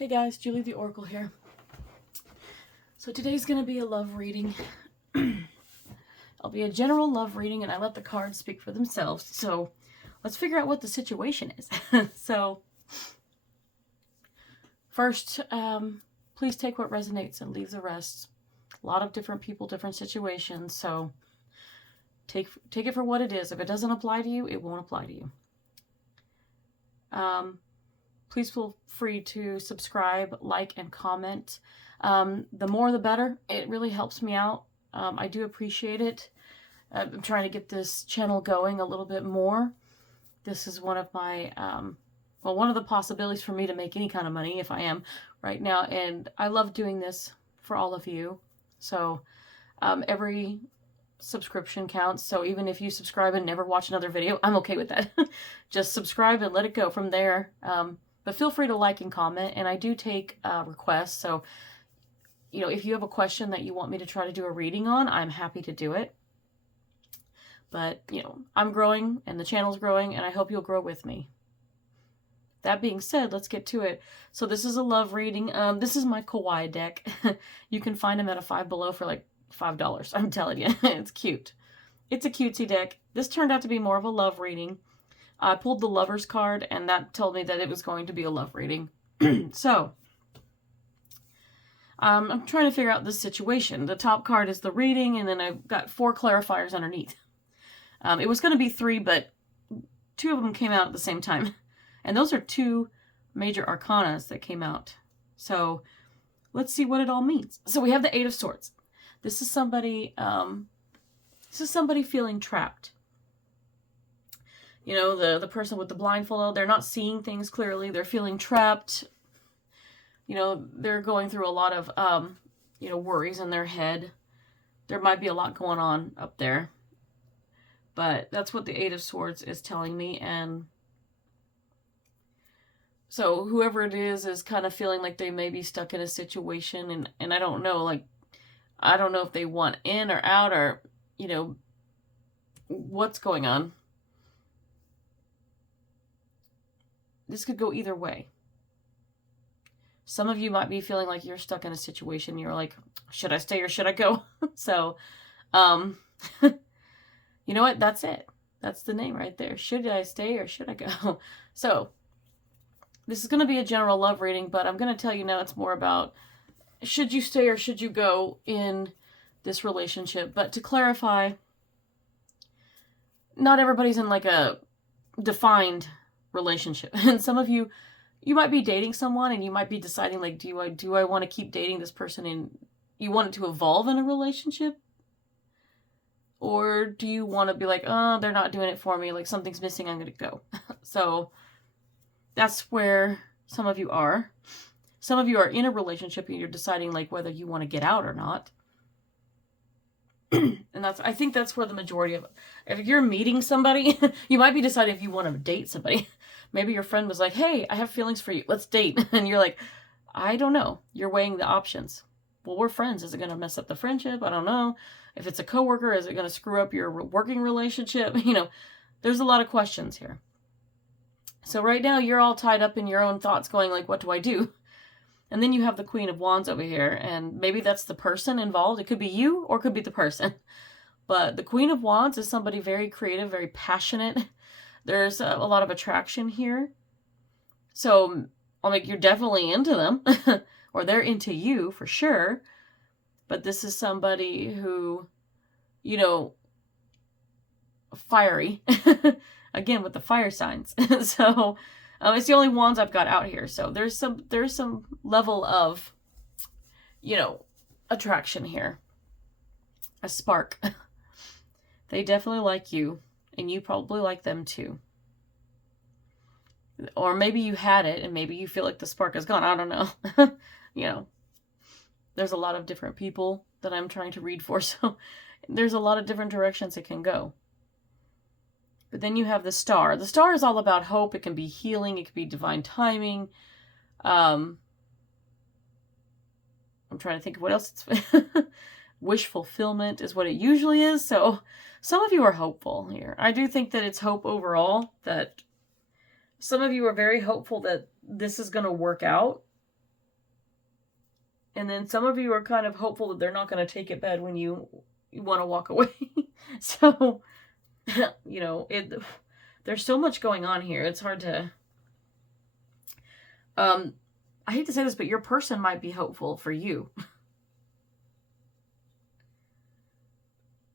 Hey guys, Julie the Oracle here. So today's going to be a love reading. It'll be a general love reading and I let the cards speak for themselves. So let's figure out what the situation is. So first, please take what resonates and leave the rest. A lot of different people, different situations. So take it for what it is. If it doesn't apply to you, it won't apply to you. Please feel free to subscribe, like, and comment. The more the better. It really helps me out. I do appreciate it. I'm trying to get this channel going a little bit more. This is one of my, one of the possibilities for me to make any kind of money, if I am right now. And I love doing this for all of you. So every subscription counts. So even if you subscribe and never watch another video, I'm okay with that. Just subscribe and let it go from there. But feel free to like and comment, and I do take requests. So, you know, if you have a question that you want me to try to do a reading on, I'm happy to do it. But, you know, I'm growing, and the channel's growing, and I hope you'll grow with me. That being said, let's get to it. So this is a love reading. This is my kawaii deck. You can find them at a Five Below for like $5. I'm telling you, it's cute. It's a cutesy deck. This turned out to be more of a love reading. I pulled the Lovers card, and that told me that it was going to be a love reading. So, I'm trying to figure out this situation. The top card is the reading, and then I've got 4 clarifiers underneath. It was going to be 3, but 2 of them came out at the same time. And those are 2 major arcanas that came out. So, let's see what it all means. So, we have the 8 of Swords. This is somebody feeling trapped. You know, the person with the blindfold, they're not seeing things clearly. They're feeling trapped. You know, they're going through a lot of, you know, worries in their head. There might be a lot going on up there. But that's what the 8 of Swords is telling me. And so whoever it is kind of feeling like they may be stuck in a situation. And I don't know, like, I don't know if they want in or out or, you know, what's going on. This could go either way. Some of you might be feeling like you're stuck in a situation. You're like, should I stay or should I go? So, you know what? That's it. That's the name right there. Should I stay or should I go? So, this is going to be a general love reading, but I'm going to tell you now it's more about should you stay or should you go in this relationship. But to clarify, not everybody's in like a defined relationship. And some of you might be dating someone and you might be deciding like, do I want to keep dating this person and you want it to evolve in a relationship? Or do you want to be like, oh, they're not doing it for me. Like something's missing. I'm going to go. So that's where some of you are. Some of you are in a relationship and you're deciding like whether you want to get out or not. And I think that's where the majority of, if you're meeting somebody, you might be deciding if you want to date somebody. Maybe your friend was like, hey, I have feelings for you. Let's date. And you're like, I don't know. You're weighing the options. Well, we're friends. Is it going to mess up the friendship? I don't know. If it's a coworker, is it going to screw up your working relationship? You know, there's a lot of questions here. So right now you're all tied up in your own thoughts going like, what do I do? And then you have the Queen of Wands over here, and maybe that's the person involved. It could be you or it could be the person. But the Queen of Wands is somebody very creative, very passionate. There's a lot of attraction here. So, I'm like, you're definitely into them. Or they're into you, for sure. But this is somebody who, you know, fiery. Again, with the fire signs. So, it's the only wands I've got out here. So there's some level of, you know, attraction here. A spark. They definitely like you. And you probably like them too. Or maybe you had it and maybe you feel like the spark is gone. I don't know. You know, there's a lot of different people that I'm trying to read for. So there's a lot of different directions it can go. But then you have the Star. The Star is all about hope. It can be healing. It can be divine timing. I'm trying to think of what else. Wish fulfillment is what it usually is. So some of you are hopeful here. I do think that it's hope overall. That some of you are very hopeful that this is going to work out. And then some of you are kind of hopeful that they're not going to take it bad when you want to walk away. So, you know, there's so much going on here. It's hard to, I hate to say this, but your person might be hopeful for you.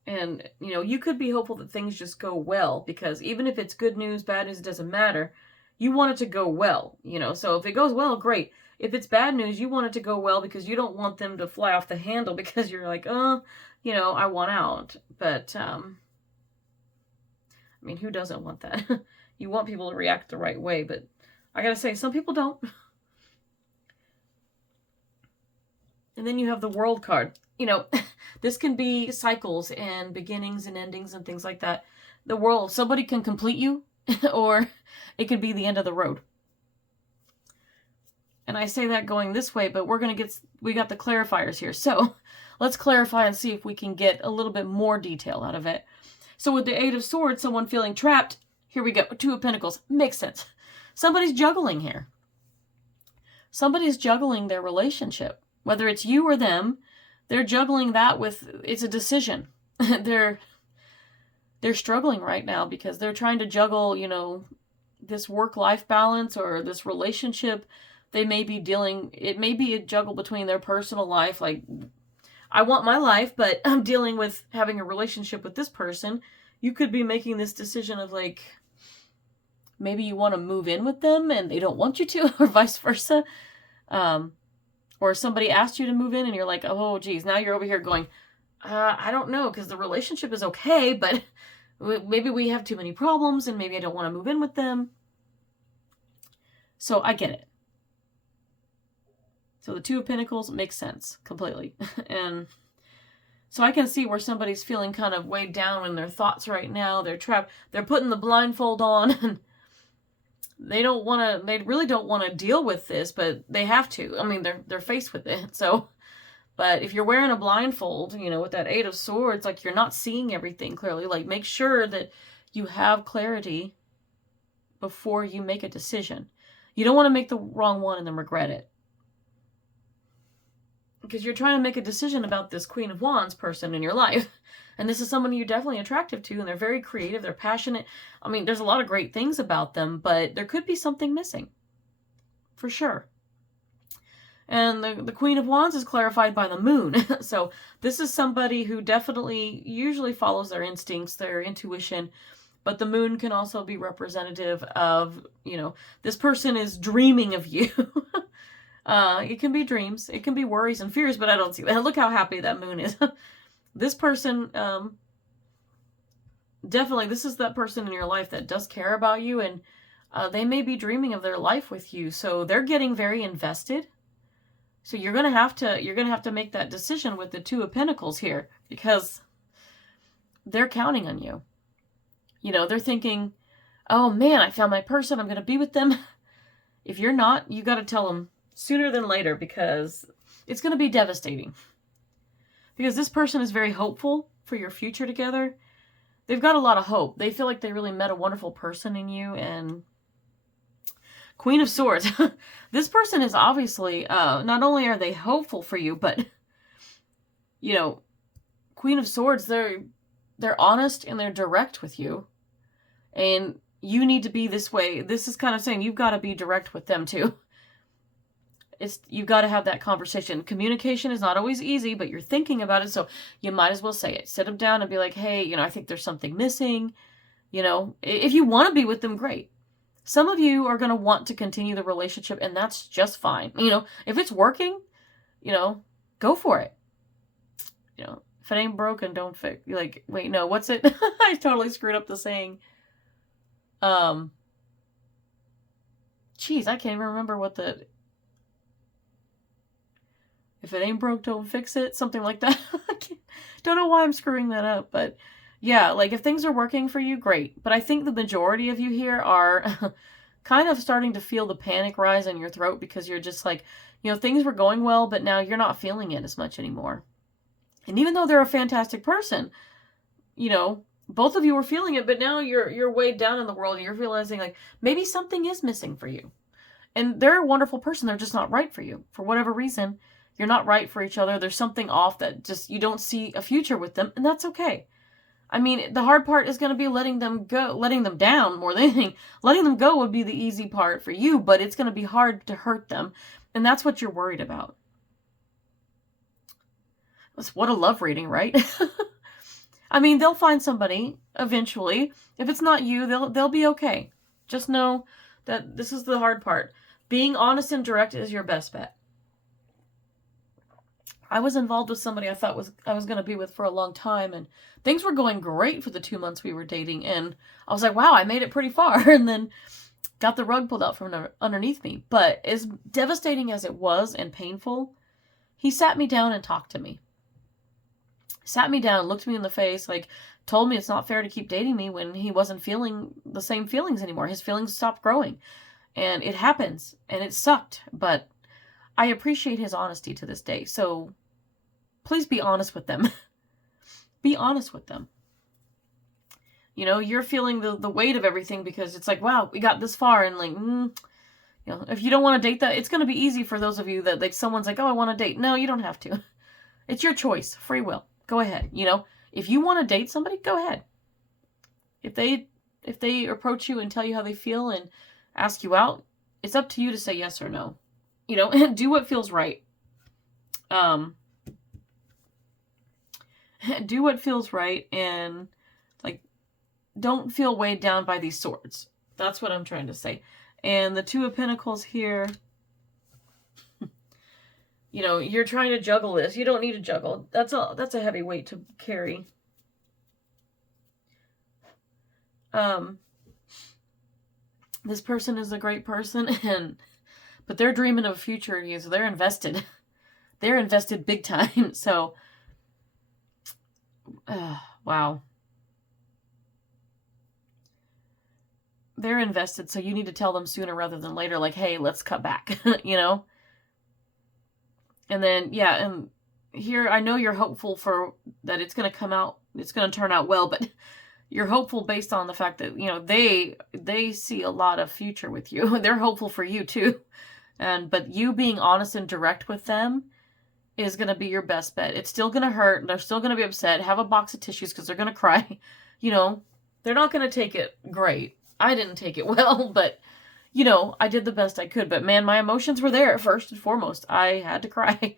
And, you know, you could be hopeful that things just go well, because even if it's good news, bad news, it doesn't matter. You want it to go well, you know. So if it goes well, great. If it's bad news, you want it to go well because you don't want them to fly off the handle because you're like, you know, I want out. But, I mean, who doesn't want that? You want people to react the right way, but I gotta say, some people don't. And then you have the World card. You know, this can be cycles and beginnings and endings and things like that. The World, somebody can complete you, or it could be the end of the road. And I say that going this way, but we got the clarifiers here. So let's clarify and see if we can get a little bit more detail out of it. So with the Eight of Swords, someone feeling trapped, here we go. Two of Pentacles, makes sense. Somebody's juggling here. Somebody's juggling their relationship. Whether it's you or them, they're juggling that with, it's a decision. They're struggling right now because they're trying to juggle, you know, this work-life balance or this relationship. They may be it may be a juggle between their personal life, like, I want my life, but I'm dealing with having a relationship with this person. You could be making this decision of, like, maybe you want to move in with them and they don't want you to, or vice versa. Or somebody asked you to move in and you're like, oh, geez, now you're over here going, I don't know, because the relationship is okay, but maybe we have too many problems and maybe I don't want to move in with them. So I get it. So the Two of Pentacles makes sense completely. And so I can see where somebody's feeling kind of weighed down in their thoughts right now. They're trapped. They're putting the blindfold on and they really don't want to deal with this, but they have to. I mean, they're faced with it. So, but if you're wearing a blindfold, you know, with that Eight of Swords, like, you're not seeing everything clearly. Like, make sure that you have clarity before you make a decision. You don't want to make the wrong one and then regret it. Because you're trying to make a decision about this Queen of Wands person in your life. And this is someone you're definitely attractive to, and they're very creative, they're passionate. I mean, there's a lot of great things about them, but there could be something missing. For sure. And the Queen of Wands is clarified by the Moon. So this is somebody who definitely usually follows their instincts, their intuition. But the Moon can also be representative of, you know, this person is dreaming of you. It can be dreams. It can be worries and fears, but I don't see that. Look how happy that Moon is. This person, definitely, this is that person in your life that does care about you, and they may be dreaming of their life with you. So they're getting very invested. So you're gonna have to make that decision with the Two of Pentacles here, because they're counting on you. You know, they're thinking, oh man, I found my person, I'm gonna be with them. If you're not, you got to tell them sooner than later, because it's gonna be devastating. Because this person is very hopeful for your future together. They've got a lot of hope. They feel like they really met a wonderful person in you. And Queen of Swords. This person is obviously, not only are they hopeful for you, but, you know, Queen of Swords, they're honest and they're direct with you. And you need to be this way. This is kind of saying you've got to be direct with them too. You've got to have that conversation. Communication is not always easy, but you're thinking about it, so you might as well say it. Sit them down and be like, hey, you know, I think there's something missing. You know, if you want to be with them, great. Some of you are going to want to continue the relationship, and that's just fine. You know, if it's working, you know, go for it. You know, if it ain't broken, don't fix. Like, wait, no, what's it? I totally screwed up the saying. Geez, I can't even remember what the... If it ain't broke, don't fix it. Something like that. Don't know why I'm screwing that up. But yeah, like, if things are working for you, great. But I think the majority of you here are kind of starting to feel the panic rise in your throat, because you're just like, you know, things were going well, but now you're not feeling it as much anymore. And even though they're a fantastic person, you know, both of you were feeling it, but now you're weighed down in the world and you're realizing, like, maybe something is missing for you. And they're a wonderful person. They're just not right for you. For whatever reason, You're not right for each other. There's something off that just, you don't see a future with them, and that's okay. I mean, the hard part is going to be letting them go, letting them down more than anything. Letting them go would be the easy part for you, but it's going to be hard to hurt them. And that's what you're worried about. What a love reading, right? I mean, they'll find somebody eventually. If it's not you, they'll be okay. Just know that this is the hard part. Being honest and direct is your best bet. I was involved with somebody I thought I was going to be with for a long time, and things were going great for the 2 months we were dating, and I was like, wow, I made it pretty far, and then got the rug pulled out from underneath me. But as devastating as it was and painful, he sat me down and talked to me. Sat me down, looked me in the face, like, told me it's not fair to keep dating me when he wasn't feeling the same feelings anymore. His feelings stopped growing. And it happens, and it sucked, but I appreciate his honesty to this day. So please be honest with them. Be honest with them. You know, you're feeling the weight of everything because it's like, wow, we got this far, and like, you know, if you don't want to date that, it's going to be easy for those of you that, like, someone's like, oh, I want to date. No, you don't have to. It's your choice. Free will. Go ahead. You know, if you want to date somebody, go ahead. If they approach you and tell you how they feel and ask you out, it's up to you to say yes or no. You know, do what feels right. Do what feels right, and like, don't feel weighed down by these swords. That's what I'm trying to say. And the Two of Pentacles here, you know, you're trying to juggle this. You don't need to juggle. That's a heavy weight to carry. This person is a great person, but they're dreaming of a future in you, so they're invested. They're invested big time. So, wow. They're invested, so you need to tell them sooner rather than later, like, hey, let's cut back, you know? And then, yeah, and here, I know you're hopeful for that it's going to come out, it's going to turn out well, but you're hopeful based on the fact that, you know, they see a lot of future with you. They're hopeful for you too. But you being honest and direct with them is going to be your best bet. It's still going to hurt. They're still going to be upset. Have a box of tissues because they're going to cry. You know, they're not going to take it great. I didn't take it well, but, you know, I did the best I could. But man, my emotions were there first and foremost. I had to cry.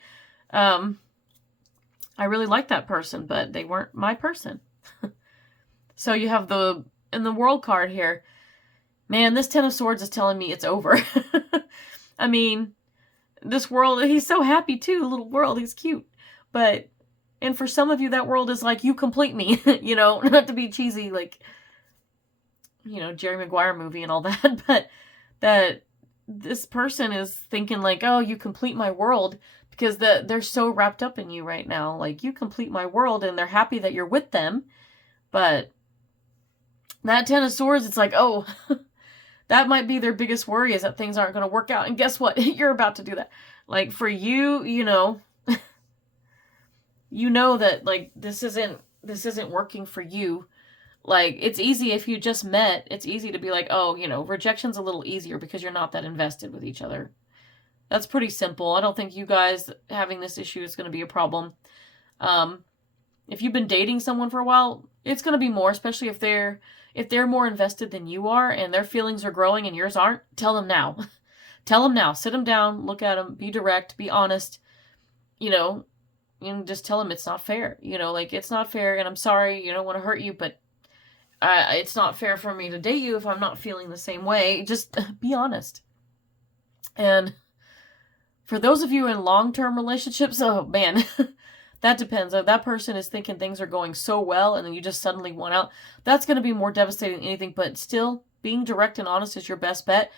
I really liked that person, but they weren't my person. So you have in the World card here, man, this Ten of Swords is telling me it's over. I mean, this world, he's so happy too, little world, he's cute. But, and for some of you, that world is like, you complete me, you know, not to be cheesy, like, you know, Jerry Maguire movie and all that, but that this person is thinking like, oh, you complete my world, because they're so wrapped up in you right now. Like, you complete my world, and they're happy that you're with them. But that Ten of Swords, it's like, oh, that might be their biggest worry, is that things aren't going to work out. And guess what? You're about to do that. Like, for you, you know, you know that, like, this isn't working for you. Like, it's easy if you just met, it's easy to be like, oh, you know, rejection's a little easier because you're not that invested with each other. That's pretty simple. I don't think you guys having this issue is going to be a problem. If you've been dating someone for a while, it's going to be more, especially if they're more invested than you are and their feelings are growing and yours aren't. Tell them now. Tell them now. Sit them down, look at them, be direct, be honest. You know, just tell them it's not fair. You know, like, it's not fair, and I'm sorry, you don't want to hurt you, but it's not fair for me to date you if I'm not feeling the same way. Just be honest. And for those of you in long-term relationships, oh man, that depends. If that person is thinking things are going so well and then you just suddenly want out, that's going to be more devastating than anything. But still, being direct and honest is your best bet.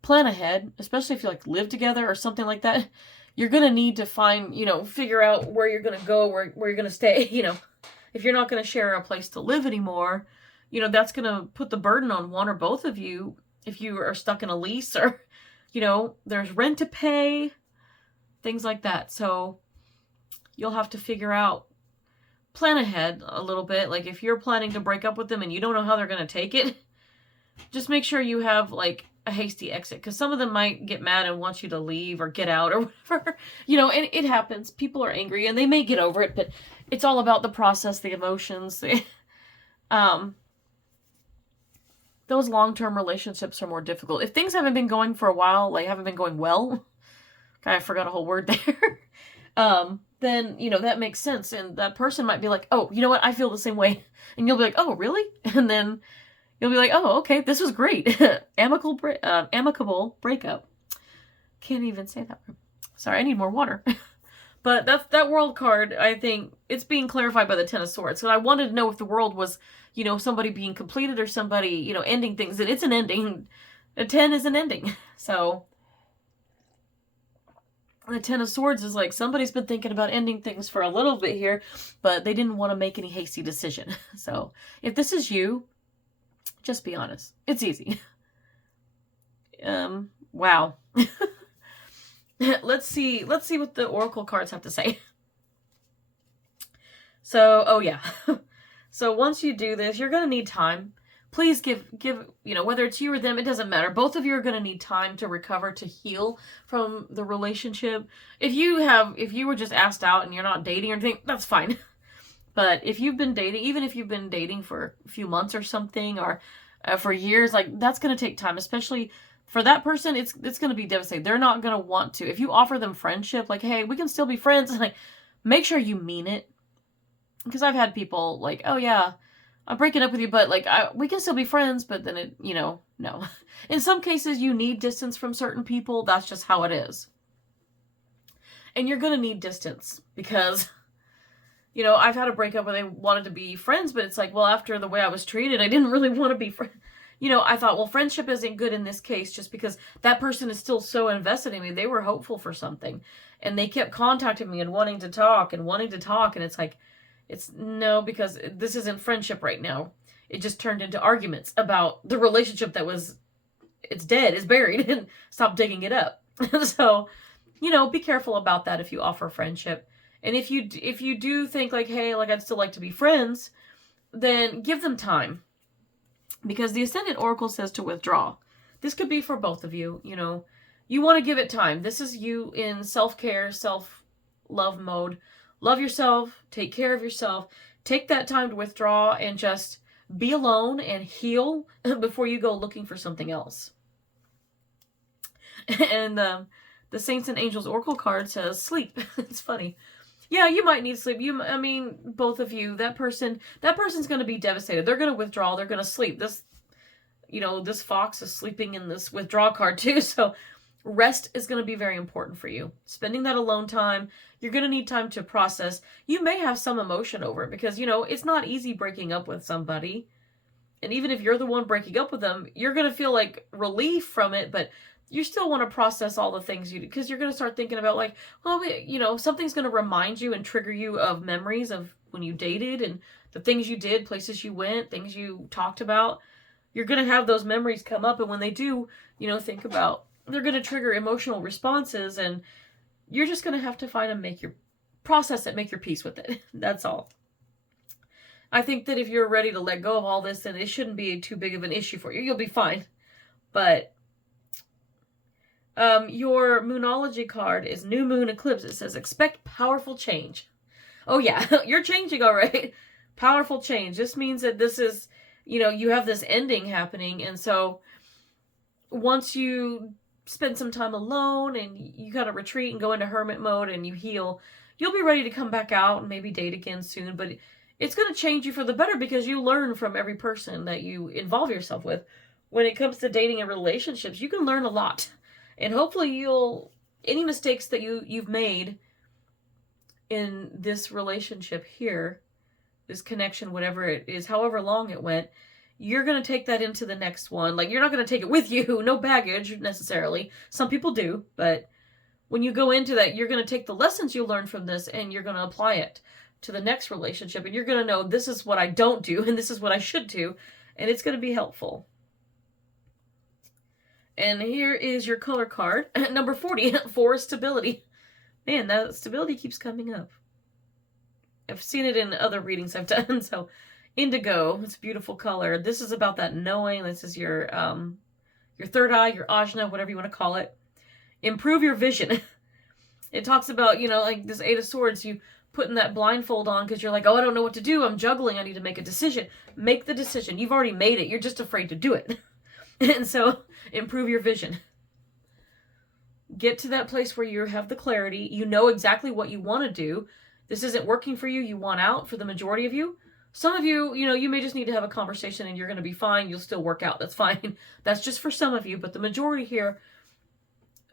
Plan ahead, especially if you like live together or something like that. You're going to need to find, you know, figure out where you're going to go, where you're going to stay. You know, if you're not going to share a place to live anymore, you know, that's going to put the burden on one or both of you if you are stuck in a lease, or, you know, there's rent to pay, things like that. So you'll have to figure out, plan ahead a little bit. Like, if you're planning to break up with them and you don't know how they're going to take it, just make sure you have, like, a hasty exit, because some of them might get mad and want you to leave or get out or whatever. You know, and it happens. People are angry and they may get over it, but it's all about the process, the emotions. Those long-term relationships are more difficult. If things haven't been going for a while, like haven't been going well, I forgot a whole word there, then, you know, that makes sense. And that person might be like, oh, you know what? I feel the same way. And you'll be like, oh, really? And then you'll be like, oh, okay, this was great. Amicable breakup. Can't even say that word. Sorry, I need more water. But that world card, I think, it's being clarified by the Ten of Swords. So I wanted to know if the world was, you know, somebody being completed or somebody, you know, ending things. And it's an ending. A 10 is an ending. So the Ten of Swords is like somebody's been thinking about ending things for a little bit here, but they didn't want to make any hasty decision. So if this is you, just be honest. It's easy. Wow. Let's see what the oracle cards have to say. So, oh yeah. So once you do this, you're going to need time. Please give, you know, whether it's you or them, it doesn't matter. Both of you are going to need time to recover, to heal from the relationship. If you were just asked out and you're not dating or anything, that's fine. But if you've been dating, even if you've been dating for a few months or something, or for years, like, that's going to take time, especially for that person. It's going to be devastating. They're not going to want to. If you offer them friendship, like, hey, we can still be friends, like, make sure you mean it. Because I've had people like, oh yeah, I'm breaking up with you, but like, we can still be friends, but then it, you know, no. In some cases, you need distance from certain people. That's just how it is. And you're going to need distance because, you know, I've had a breakup where they wanted to be friends, but it's like, well, after the way I was treated, I didn't really want to be friends. You know, I thought, well, friendship isn't good in this case just because that person is still so invested in me. They were hopeful for something. And they kept contacting me and wanting to talk. And it's like, it's no, because this isn't friendship right now. It just turned into arguments about the relationship that was, it's dead, it's buried, and stop digging it up. So, you know, be careful about that if you offer friendship. And if you do think like, hey, like, I'd still like to be friends, then give them time. Because the Ascendant Oracle says to withdraw. This could be for both of you, you know. You want to give it time. This is you in self-care, self-love mode. Love yourself. Take care of yourself. Take that time to withdraw and just be alone and heal before you go looking for something else. And the Saints and Angels Oracle card says sleep. It's funny. Yeah, you might need sleep. I mean, both of you, that person's going to be devastated. They're going to withdraw. They're going to sleep. This, you know, this fox is sleeping in this withdrawal card too. So rest is going to be very important for you. Spending that alone time. You're going to need time to process. You may have some emotion over it because, you know, it's not easy breaking up with somebody. And even if you're the one breaking up with them, you're going to feel like relief from it, but you still want to process all the things you do, because you're going to start thinking about like, well, you know, something's going to remind you and trigger you of memories of when you dated and the things you did, places you went, things you talked about. You're going to have those memories come up. And when they do, you know, think about, they're going to trigger emotional responses, and you're just going to have to find and make your peace with it. That's all. I think that if you're ready to let go of all this, then it shouldn't be too big of an issue for you. You'll be fine. But your Moonology card is New Moon Eclipse. It says, expect powerful change. Oh yeah, you're changing, all right. Powerful change. This means that this is, you know, you have this ending happening. And so once you spend some time alone and you kind of retreat and go into hermit mode and you heal, you'll be ready to come back out and maybe date again soon. But it's going to change you for the better because you learn from every person that you involve yourself with. When it comes to dating and relationships, you can learn a lot. And hopefully any mistakes that you've made in this relationship here, this connection, whatever it is, however long it went, you're going to take that into the next one. Like, you're not going to take it with you, no baggage necessarily. Some people do, but when you go into that, you're going to take the lessons you learned from this and you're going to apply it to the next relationship. And you're going to know, this is what I don't do and this is what I should do. And it's going to be helpful. And here is your color card, number 40, for stability. Man, that stability keeps coming up. I've seen it in other readings I've done. So, indigo, it's a beautiful color. This is about that knowing. This is your your third eye, your ajna, whatever you want to call it. Improve your vision. It talks about, you know, like this Eight of Swords, you putting that blindfold on because you're like, oh, I don't know what to do. I'm juggling. I need to make a decision. Make the decision. You've already made it. You're just afraid to do it. And so improve your vision. Get to that place where you have the clarity. You know exactly what you want to do. This isn't working for you. You want out for the majority of you. Some of you, you know, you may just need to have a conversation and you're going to be fine. You'll still work out. That's fine. That's just for some of you. But the majority here,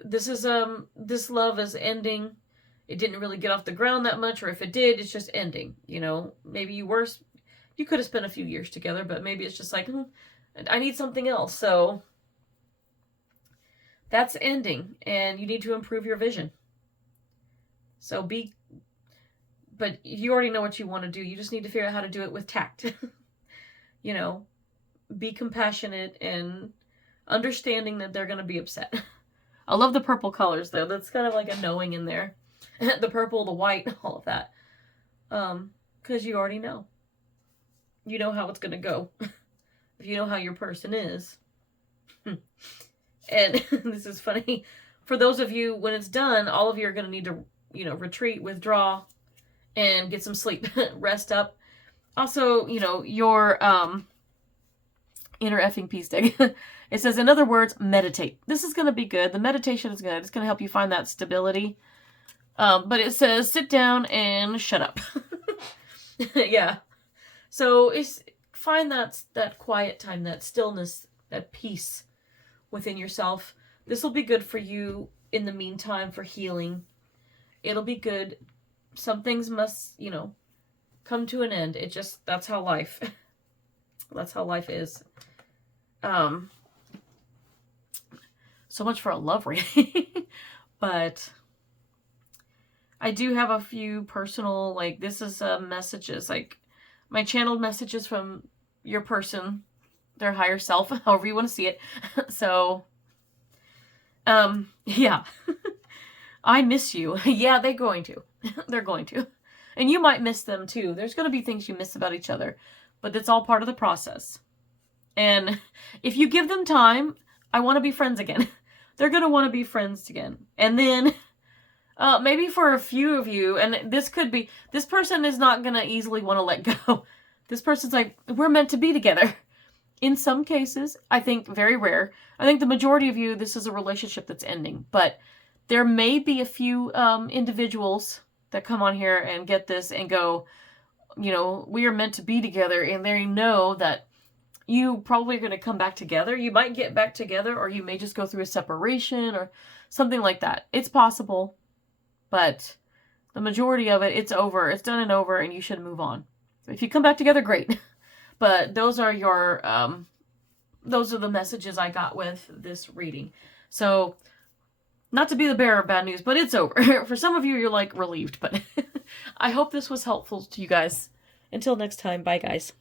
this love is ending. It didn't really get off the ground that much, or if it did, it's just ending. You know, maybe you could have spent a few years together, but maybe it's just like, I need something else. So that's ending, and you need to improve your vision. So but you already know what you want to do. You just need to figure out how to do it with tact. You know, be compassionate and understanding that they're going to be upset. I love the purple colors, though. That's kind of like a knowing in there. The purple, the white, all of that. Because you already know. You know how it's going to go. If you know how your person is. And this is funny. For those of you, when it's done, all of you are going to need to, you know, retreat, withdraw, and get some sleep. Rest up. Also, you know, your inner effing pea stick. It says, in other words, meditate. This is going to be good. The meditation is good. It's going to help you find that stability. But it says, sit down and shut up. Yeah. So find that quiet time, that stillness, that peace within yourself. This will be good for you in the meantime for healing. It'll be good. Some things must, you know, come to an end. That's how life is. So much for a love reading. But I do have a few personal, like, this is messages, like my channeled messages from your person, their higher self, however you want to see it. So, yeah. I miss you. Yeah, they're going to. They're going to. And you might miss them too. There's going to be things you miss about each other, but it's all part of the process. And if you give them time, I want to be friends again. They're going to want to be friends again. And then maybe for a few of you, and this person is not going to easily want to let go. This person's like, we're meant to be together. In some cases, I think very rare. I think the majority of you, this is a relationship that's ending. But there may be a few individuals that come on here and get this and go, you know, we are meant to be together. And they know that you probably are going to come back together. You might get back together, or you may just go through a separation or something like that. It's possible. But the majority of it, it's over. It's done and over, and you should move on. If you come back together, great. But those are those are the messages I got with this reading. So, not to be the bearer of bad news, but it's over. For some of you, you're like relieved. But I hope this was helpful to you guys. Until next time, bye guys.